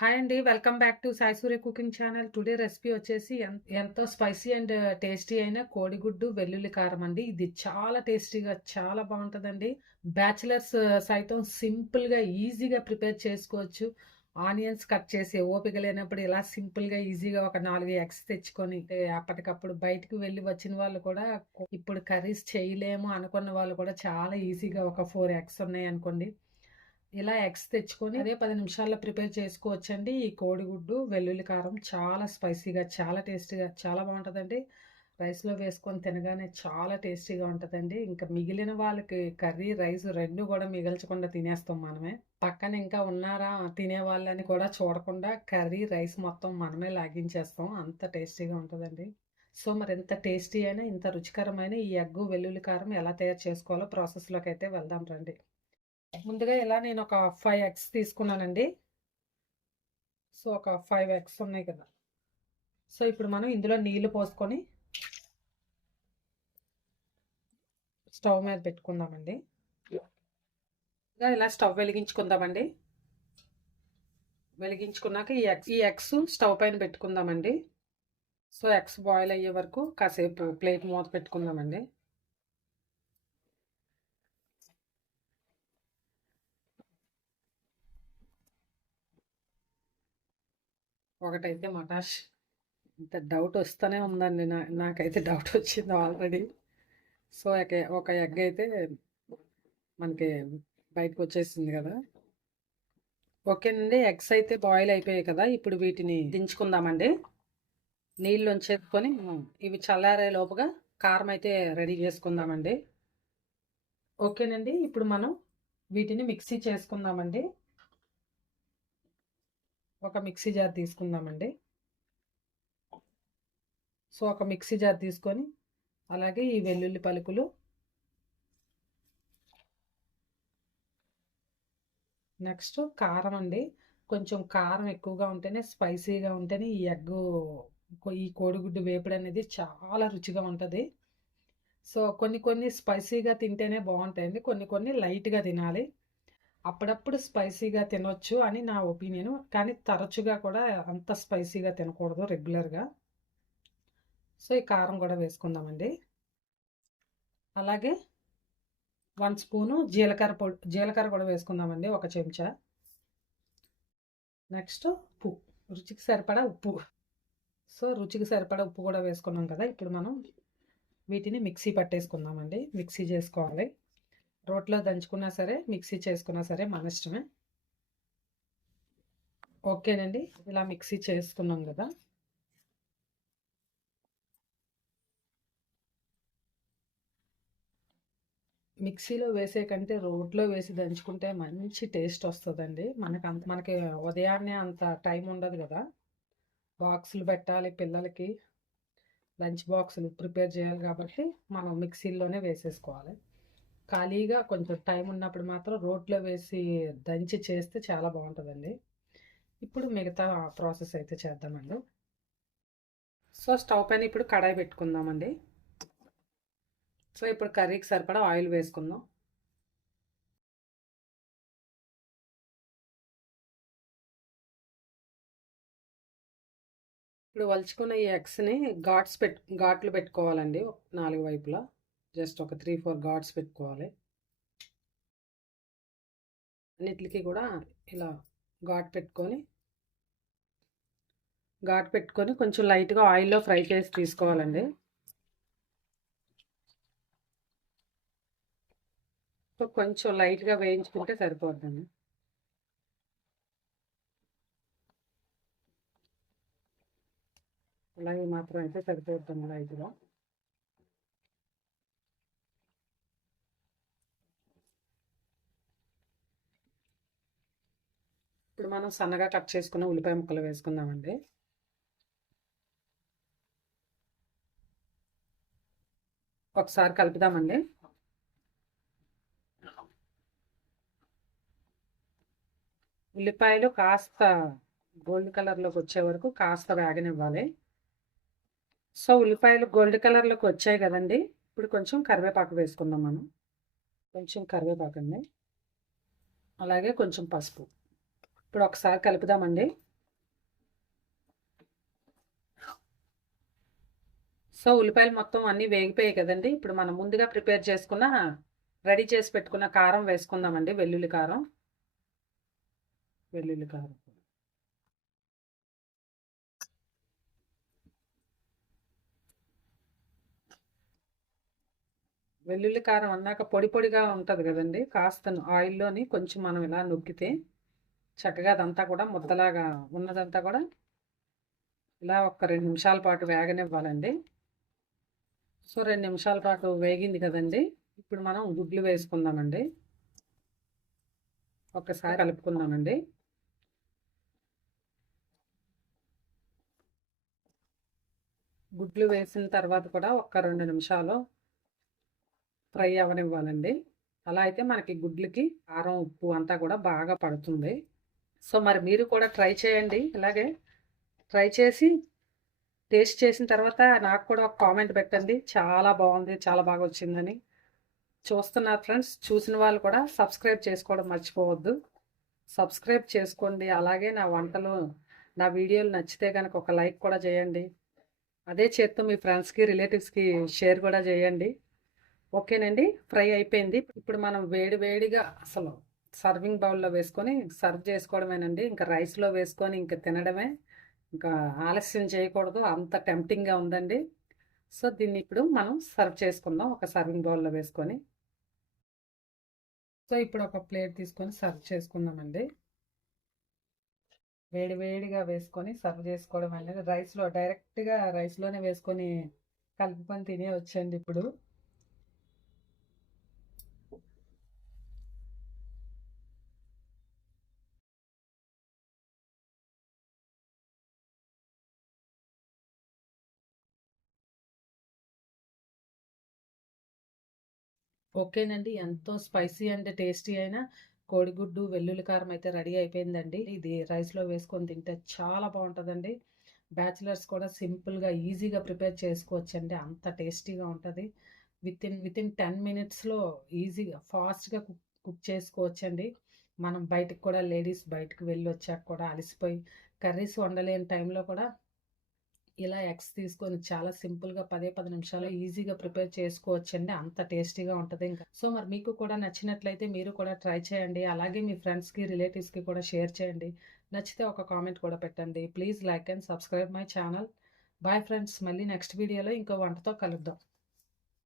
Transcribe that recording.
Hi అండి welcome back to Sai Surya cooking channel today recipe వచ్చేసి ఎంతో spicy and tasty అయిన కోడిగుడ్డు వెల్లుల్లి కారం అండి. ఇది చాలా టేస్టీగా చాలా బాగుంటుందండి. బ్యాచిలర్స్ uh, సైతం సింపుల్గా ఈజీగా ప్రిపేర్ చేసుకోవచ్చు. ఆనియన్స్ కట్ చేసి ఓపిక లేనప్పుడు ఇలా సింపుల్గా ఈజీగా ఒక నాలుగు ఎగ్స్ తెచ్చుకొని అప్పటికప్పుడు బయటకు వెళ్ళి వచ్చిన వాళ్ళు కూడా ఇప్పుడు కర్రీస్ చేయలేము అనుకున్న వాళ్ళు కూడా చాలా ఈజీగా ఒక ఫోర్ ఎగ్స్ ఉన్నాయి అనుకోండి. ఇలా ఎగ్స్ తెచ్చుకొని అదే పది నిమిషాల్లో ప్రిపేర్ చేసుకోవచ్చండి. ఈ కోడిగుడ్డు వెల్లుల్లి కారం చాలా స్పైసీగా చాలా టేస్టీగా చాలా బాగుంటుందండి. రైస్లో వేసుకొని తినగానే చాలా టేస్టీగా ఉంటుందండి. ఇంకా మిగిలిన వాళ్ళకి కర్రీ రైస్ రెండు కూడా మిగల్చకుండా తినేస్తాం మనమే. పక్కన ఇంకా ఉన్నారా తినే వాళ్ళని కూడా చూడకుండా కర్రీ రైస్ మొత్తం మనమే లాగించేస్తాం. అంత టేస్టీగా ఉంటుందండి. సో మరి ఎంత టేస్టీ అయినా ఇంత రుచికరమైన ఈ ఎగ్గు వెల్లుల్లి కారం ఎలా తయారు చేసుకోవాలో ప్రాసెస్లోకి అయితే వెళ్దాం రండి. ముందుగా ఇలా నేను ఒక ఫైవ్ ఎగ్స్ తీసుకున్నానండి. సో ఒక ఫైవ్ ఎగ్స్ ఉన్నాయి కదా. సో ఇప్పుడు మనం ఇందులో నీళ్ళు పోసుకొని స్టవ్ మీద పెట్టుకుందామండి. ఇలా స్టవ్ వెలిగించుకుందామండి. వెలిగించుకున్నాక ఈ ఎగ్స్ ఈ ఎగ్స్ స్టవ్ పైన పెట్టుకుందామండి. సో ఎగ్స్ బాయిల్ అయ్యే వరకు కాసేపు ప్లేట్ మూత పెట్టుకుందామండి. ఒకటైతే మటాష్ ఇంత డౌట్ వస్తూనే ఉందండి. నా నాకైతే డౌట్ వచ్చింది ఆల్రెడీ. సో ఒక ఒక ఎగ్ అయితే మనకి బయటకు వచ్చేసింది కదా ఓకేనండి ఎగ్స్ అయితే బాయిల్ అయిపోయాయి కదా. ఇప్పుడు వీటిని దించుకుందామండి. నీళ్ళు ఉంచేసుకొని ఇవి చల్లారే లోపుగా కారం అయితే రెడీ చేసుకుందామండి. ఓకేనండి. ఇప్పుడు మనం వీటిని మిక్సీ చేసుకుందామండి. ఒక మిక్సీ జార్ తీసుకుందామండి. సో ఒక మిక్సీ జార్ తీసుకొని అలాగే ఈ వెల్లుల్లి పలుకులు నెక్స్ట్ కారం అండి. కొంచెం కారం ఎక్కువగా ఉంటేనే స్పైసీగా ఉంటేనే ఈ ఎగ్ ఈ కోడిగుడ్డు వేపుడు అనేది చాలా రుచిగా ఉంటుంది. సో కొన్ని కొన్ని స్పైసీగా తింటేనే బాగుంటాయండి. కొన్ని కొన్ని లైట్గా తినాలి. అప్పుడప్పుడు స్పైసీగా తినొచ్చు అని నా ఒపీనియన్. కానీ తరచుగా కూడా అంత స్పైసీగా తినకూడదు రెగ్యులర్గా. సో ఈ కారం కూడా వేసుకుందామండి. అలాగే వన్ స్పూను జీలకర్ర పొడి జీలకర్ర కూడా వేసుకుందామండి ఒక చెంచా. నెక్స్ట్ ఉప్పు రుచికి సరిపడా ఉప్పు. సో రుచికి సరిపడా ఉప్పు కూడా వేసుకున్నాం కదా ఇప్పుడు మనం వీటిని మిక్సీ పట్టేసుకుందామండి మిక్సీ చేసుకోవాలి. రోట్లో దంచుకున్నా సరే మిక్సీ చేసుకున్నా సరే మన ఇష్టమే. ఓకేనండి ఇలా మిక్సీ చేసుకున్నాం కదా. మిక్సీలో వేసే కంటే రోట్లో వేసి దంచుకుంటే మంచి టేస్ట్ వస్తుందండి. మనకి అంత మనకి ఉదయాన్నే అంత టైం ఉండదు కదా. బాక్సులు పెట్టాలి పిల్లలకి లంచ్ బాక్సులు ప్రిపేర్ చేయాలి కాబట్టి మనం మిక్సీలోనే వేసేసుకోవాలి. ఖాళీగా కొంచెం టైం ఉన్నప్పుడు మాత్రం రోట్లో వేసి దంచి చేస్తే చాలా బాగుంటుందండి. ఇప్పుడు మిగతా ప్రాసెస్ అయితే చేద్దామండి. సో స్టవ్ పైన ఇప్పుడు కడాయి పెట్టుకుందామండి. సో ఇప్పుడు కర్రీకి సరిపడా ఆయిల్ వేసుకుందాం. ఇప్పుడు వలుచుకున్న ఈ ఎగ్స్ని ఘాట్స్ పెట్టు ఘాట్లు పెట్టుకోవాలండి నాలుగు వైపులా. జస్ట్ ఒక త్రీ ఫోర్ గాడ్స్ పెట్టుకోవాలి. అన్నిటికి కూడా ఇలా ఘాట్ పెట్టుకొని ఘాట్ పెట్టుకొని కొంచెం లైట్గా ఆయిల్లో ఫ్రై చేసి తీసుకోవాలండి. సో కొంచెం లైట్గా వేయించుకుంటే సరిపోద్దండి. అలాగే మాత్రం అయితే సరిపోతుంది లైట్గా. ఇప్పుడు మనం సన్నగా కట్ చేసుకున్న ఉల్లిపాయ ముక్కలు వేసుకుందామండి. ఒకసారి కలుపుదామండి. ఉల్లిపాయలు కాస్త గోల్డ్ కలర్లోకి వచ్చే వరకు కాస్త వేగనివ్వాలి. సో ఉల్లిపాయలు గోల్డ్ కలర్లోకి వచ్చాయి కదండి. ఇప్పుడు కొంచెం కరివేపాకు వేసుకుందాం మనం. కొంచెం కరివేపాకు అండి అలాగే కొంచెం పసుపు. ఇప్పుడు ఒకసారి కలుపుదామండి. సో ఉల్లిపాయలు మొత్తం అన్నీ వేగిపోయాయి కదండి. ఇప్పుడు మనం ముందుగా ప్రిపేర్ చేసుకున్న రెడీ చేసి పెట్టుకున్న కారం వేసుకుందామండి. వెల్లుల్లి కారం. వెల్లుల్లి కారం. వెల్లుల్లి కారం అన్నాక పొడి పొడిగా ఉంటుంది కదండి. కాస్త ఆయిల్లోని కొంచెం మనం ఇలా నొక్కితే చక్కగా అదంతా కూడా ముద్దలాగా ఉన్నదంతా కూడా ఇలా ఒక రెండు నిమిషాల పాటు వేగనివ్వాలండి. సో రెండు నిమిషాల పాటు వేగింది కదండి. ఇప్పుడు మనం గుడ్లు వేసుకుందామండి. ఒకసారి కలుపుకుందామండి. గుడ్లు వేసిన తర్వాత కూడా ఒక రెండు నిమిషాలు ఫ్రై అవ్వనివ్వాలండి. అలా అయితే మనకి గుడ్లకి కారం ఉప్పు అంతా కూడా బాగా పడుతుంది. సో మరి మీరు కూడా ట్రై చేయండి. ఇలాగే ట్రై చేసి టేస్ట్ చేసిన తర్వాత నాకు కూడా ఒక కామెంట్ పెట్టండి. చాలా బాగుంది చాలా బాగా వచ్చిందని. చూస్తున్నారు ఫ్రెండ్స్ చూసిన వాళ్ళు కూడా సబ్స్క్రైబ్ చేసుకోవడం మర్చిపోవద్దు. సబ్స్క్రైబ్ చేసుకోండి. అలాగే నా వంటలు నా వీడియోలు నచ్చితే కనుక ఒక లైక్ కూడా చేయండి. అదే చేత్తో మీ ఫ్రెండ్స్కి రిలేటివ్స్కి షేర్ కూడా చేయండి. ఓకేనండి? ఫ్రై అయిపోయింది. ఇప్పుడు మనం వేడి వేడిగా అసలు సర్వింగ్ బౌల్లో వేసుకొని సర్వ్ చేసుకోవడమేనండి. ఇంకా రైస్లో వేసుకొని ఇంకా తినడమే. ఇంకా ఆలస్యం చేయకూడదు. అంత టెంప్టింగ్గా ఉందండి. సో దీన్ని ఇప్పుడు మనం సర్వ్ చేసుకుందాం. ఒక సర్వింగ్ బౌల్లో వేసుకొని. సో ఇప్పుడు ఒక ప్లేట్ తీసుకొని సర్వ్ చేసుకుందామండి. వేడి వేడిగా వేసుకొని సర్వ్ చేసుకోవడం అనేది రైస్లో డైరెక్ట్గా రైస్లోనే వేసుకొని కలుపుకొని తినే వచ్చండి ఇప్పుడు. ఓకేనండి. ఎంతో స్పైసీ అండ్ టేస్టీ అయిన కోడిగుడ్డు వెల్లుల్లి కారం అయితే రెడీ అయిపోయిందండి. ఇది రైస్లో వేసుకొని తింటే చాలా బాగుంటుందండి. బ్యాచిలర్స్ కూడా సింపుల్గా ఈజీగా ప్రిపేర్ చేసుకోవచ్చండి. అంత టేస్టీగా ఉంటుంది. With in with in ten మినిట్స్లో ఈజీగా ఫాస్ట్గా కుక్ కుక్ చేసుకోవచ్చండి. మనం బయటకు కూడా లేడీస్ బయటకు వెళ్ళి వచ్చాక కూడా అలసిపోయి కర్రీస్ వండలేని టైంలో కూడా ఇలా ఎగ్స్ తీసుకొని చాలా సింపుల్గా పదే పది నిమిషాల్లో ఈజీగా ప్రిపేర్ చేసుకోవచ్చండి. అంత టేస్టీగా ఉంటుంది ఇంకా. సో మరి మీకు కూడా నచ్చినట్లయితే మీరు కూడా ట్రై చేయండి. అలాగే మీ ఫ్రెండ్స్కి రిలేటివ్స్కి కూడా షేర్ చేయండి. నచ్చితే ఒక కామెంట్ కూడా పెట్టండి. Please like and subscribe my channel. Bye friends. మళ్ళీ నెక్స్ట్ వీడియోలో ఇంకో వంటతో కలుద్దాం.